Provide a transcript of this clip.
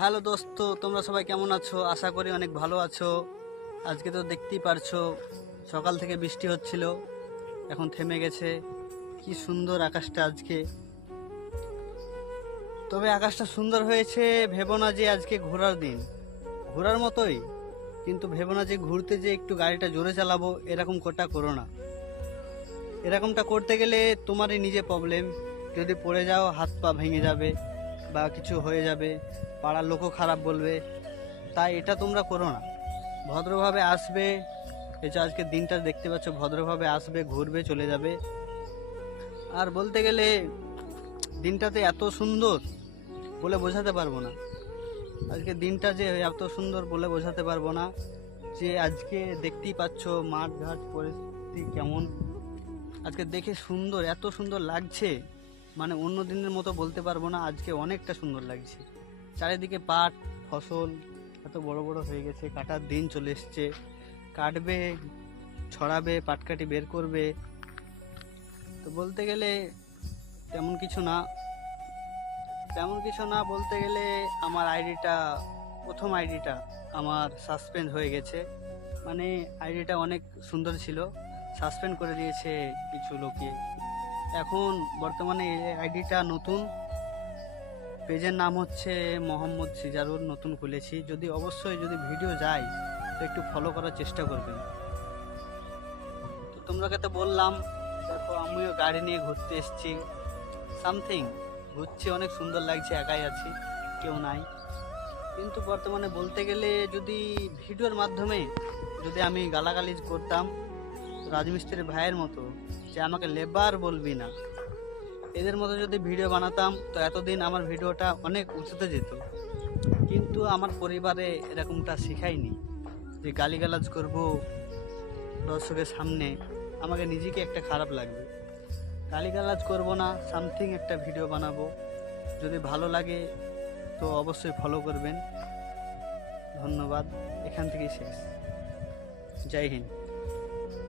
Hello দোস্ত, তোমরা সবাই কেমন আছো? আশা করি অনেক ভালো আছো। আজকে তো দেখতেই পারছো, সকাল থেকে বৃষ্টি হচ্ছিল, এখন থেমে গেছে। কি সুন্দর আকাশটা আজকে। তবে আকাশটা সুন্দর হয়েছে, ভেবো না যে আজকে ঘোরার দিন। ঘোরার মতোই, কিন্তু ভেবো না যে ঘুরতে যে একটু গাড়িটা জোরে চালাবো, এরকম কোটা করো না। এরকমটা করতে গেলে তোমারই নিজে প্রবলেম। যদি পড়ে যাও হাত পা ভেঙে যাবে বা কিছু হয়ে যাবে, পাড়ার লোকও খারাপ বলবে। তাই এটা তোমরা করো না। ভদ্রভাবে আসবে, এই যে আজকের দিনটা দেখতে পাচ্ছ, ভদ্রভাবে আসবে, ঘুরবে, চলে যাবে। আর বলতে গেলে দিনটাতে এত সুন্দর বলে বোঝাতে পারবো না। আজকে দিনটা যে এত সুন্দর বলে বোঝাতে পারবো না। যে আজকে দেখতেই পাচ্ছ মাঠ ঘাট পরিস্থিতি কেমন। আজকে দেখে সুন্দর, এত সুন্দর লাগছে, মানে অন্য দিনের মতো বলতে পারবো না। আজকে অনেকটা সুন্দর লাগছে। চারিদিকে পাট ফসল এত বড় বড় হয়ে গেছে, কাটার দিন চলে এসছে। কাটবে, ছড়াবে, পাটকাঠি বের করবে। তো বলতে গেলে তেমন কিছু না। বলতে গেলে আমার আইডিটা, প্রথম আইডিটা আমার সাসপেন্ড হয়ে গেছে। মানে আইডিটা অনেক সুন্দর ছিল, সাসপেন্ড করে দিয়েছে কিছু লোকে। এখন বর্তমানে আইডিটা নতুন, পেজের নাম হচ্ছে মোহাম্মদ সিজারুল, নতুন খুলেছি। যদি অবশ্যই যদি ভিডিও যায় তো একটু ফলো করার চেষ্টা করবেন। তো তোমরাকে তো বললাম, দেখো আমিও গাড়ি নিয়ে ঘুরতে এসেছি। সামথিং ঘুরছি, অনেক সুন্দর লাগছে, একাই আছি, কেউ নাই। কিন্তু বর্তমানে বলতে গেলে যদি ভিডিওর মাধ্যমে যদি আমি গালাগালি করতাম রাজমিস্ত্রির ভাইয়ের মতো, যে আমাকে লেবার বলবি না, এদের মতো যদি ভিডিও বানাতাম তো এতদিন আমার ভিডিওটা অনেক উঁচুতে যেত। কিন্তু আমার পরিবারে এরকমটা শেখায়নি যে গালিগালাজ করব দর্শকের সামনে, আমাকে নিজেকে একটা খারাপ লাগবে। গালিগালাজ করব না, সামথিং একটা ভিডিও বানাবো। যদি ভালো লাগে তো অবশ্যই ফলো করবেন। ধন্যবাদ, এখান থেকেই শেষ। জয় হিন্দ।